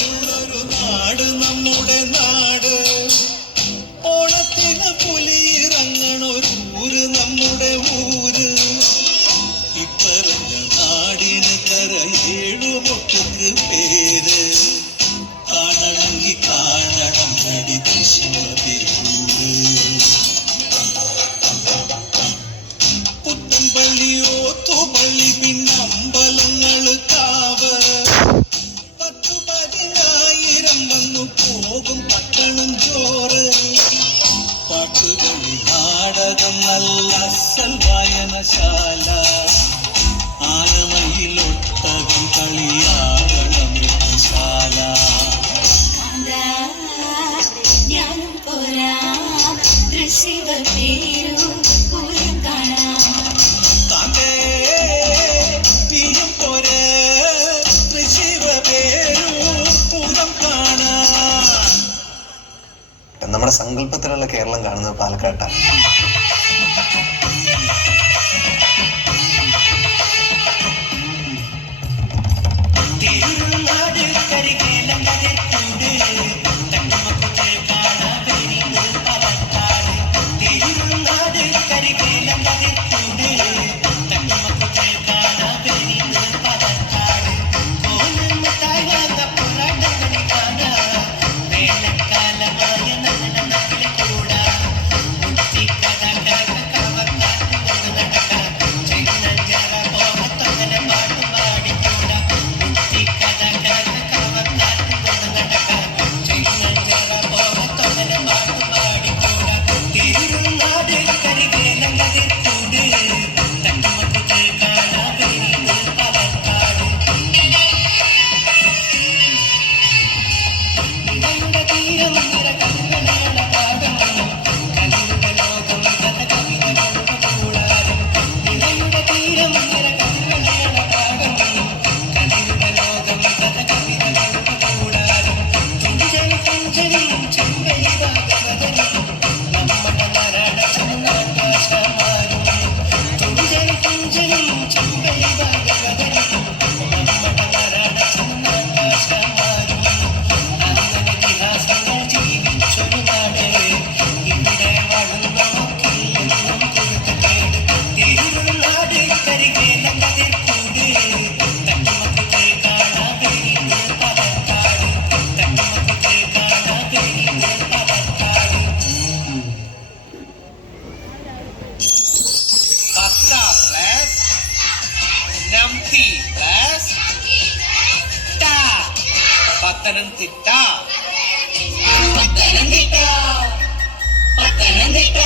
ഓണമുള്ളൊരു നാട് നമ്മുടെ നാട്. ഓണത്തിന് പുലിയിറങ്ങണൊരു ഊര് നമ്മുടെ ഊര്. ഇപ്പറഞ്ഞ നാടിന് കരയേഴുമൊക്കെ പേര്. കാണണമെങ്കിൽ കാണണം നടി തൃശ്ശൂര്. പുത്തൻപള്ളിയോ തൂപ്പള്ളി പിന്നമ്പലങ്ങള് കാവ്. 10,000 വന്നു പോകും പട്ടണം ചോറ്. പാട്ടുകളി നാടകം നല്ല അസൽ വായനശാല. ആനമയിലൊട്ടകം കളിയാടണം ശാല. ഞാനും പോരാ തൃശ്ശിവ പേരു പൂരം കാണാം. താങ്കേ നീയും പോരെ തൃശ്ശിവ പേരു പൂരം കാണാൻ. നമ്മുടെ സങ്കല്പത്തിലുള്ള കേരളം കാണുന്നത് പാലക്കാട്ടാണ്. പത്തനംതിട്ട പത്തനംതിട്ട പത്തനംതിട്ട